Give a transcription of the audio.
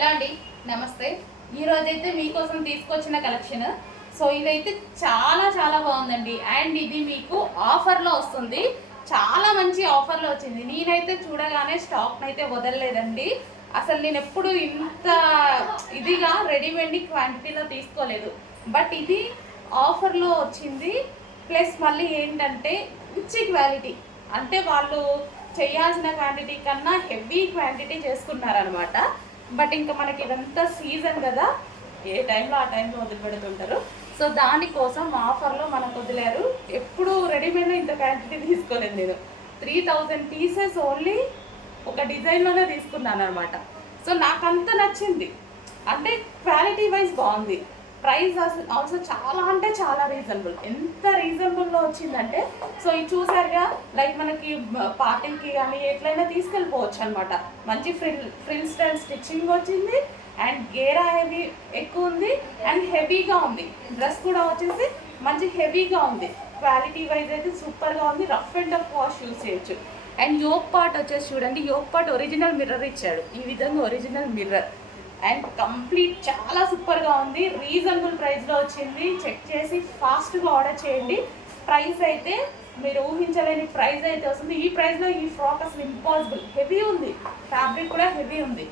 Hello అండి, నమస్తే. ఈరోజైతే మీకోసం తీసుకొచ్చిన కలెక్షన్. సో ఇదైతే చాలా చాలా బాగుందండి. అండ్ ఇది మీకు ఆఫర్లో వస్తుంది. చాలా మంచి ఆఫర్లో వచ్చింది. నేనైతే చూడగానే స్టాక్ అయితే వదలలేదండి. అసలు నేను ఎప్పుడు ఇంత ఇదిగా రెడీమేడ్ క్వాంటిటీలో తీసుకోలేదు. బట్ ఇది ఆఫర్లో వచ్చింది. ప్లస్ మళ్ళీ ఏంటంటే మంచి క్వాలిటీ, అంటే వాళ్ళు చేయాల్సిన క్వాంటిటీ కన్నా హెవీ క్వాంటిటీ చేసుకున్నారనమాట. బట్ ఇంకా మనకి ఇదంతా సీజన్ కదా, ఏ టైంలో ఆ టైంలో వదిలిపెడుతుంటారు. సో దానికోసం ఆఫర్లో మనకు వదిలేరు. ఎప్పుడు రెడీమేడ్లో ఇంత క్వాంటిటీ తీసుకోలేదు నేను. 3000 పీసెస్ ఓన్లీ ఒక డిజైన్లోనే తీసుకున్నాను అనమాట. సో నాకు అంత నచ్చింది. అంటే క్వాలిటీ వైజ్ బాగుంది. ప్రైస్ ఆల్సో చాలా అంటే చాలా రీజనబుల్. ఎంత రీజనబుల్లో వచ్చిందంటే, సో ఇది చూసారుగా, లైక్ మనకి పార్టీకి కానీ ఎట్లయినా తీసుకెళ్ళిపోవచ్చు అనమాట. మంచి ఫ్రిల్ స్టైల్ స్టిచ్చింగ్ వచ్చింది. అండ్ గేరా హెవీ ఎక్కువ ఉంది. అండ్ హెవీగా ఉంది. డ్రెస్ కూడా వచ్చేసి మంచి హెవీగా ఉంది. క్వాలిటీ వైజ్ అయితే సూపర్గా ఉంది. Rough and tough wash use చేయొచ్చు. అండ్ యోక్ పార్ట్ వచ్చేసి చూడండి, యోక్ పార్ట్ ఒరిజినల్ మిర్రర్ ఇచ్చాడు. ఈ విధంగా ఒరిజినల్ మిర్రర్. అండ్ కంప్లీట్ చాలా సూపర్గా ఉంది. రీజనబుల్ ప్రైస్లో వచ్చింది. చెక్ చేసి ఫాస్ట్గా ఆర్డర్ చేయండి. ప్రైస్ అయితే మీరు ఊహించలేని ప్రైస్ అయితే వస్తుంది. ఈ ప్రైస్లో ఈ ఫ్రాక్ అసలు ఇంపాసిబుల్. హెవీ ఉంది, ఫ్యాబ్రిక్ కూడా హెవీ ఉంది.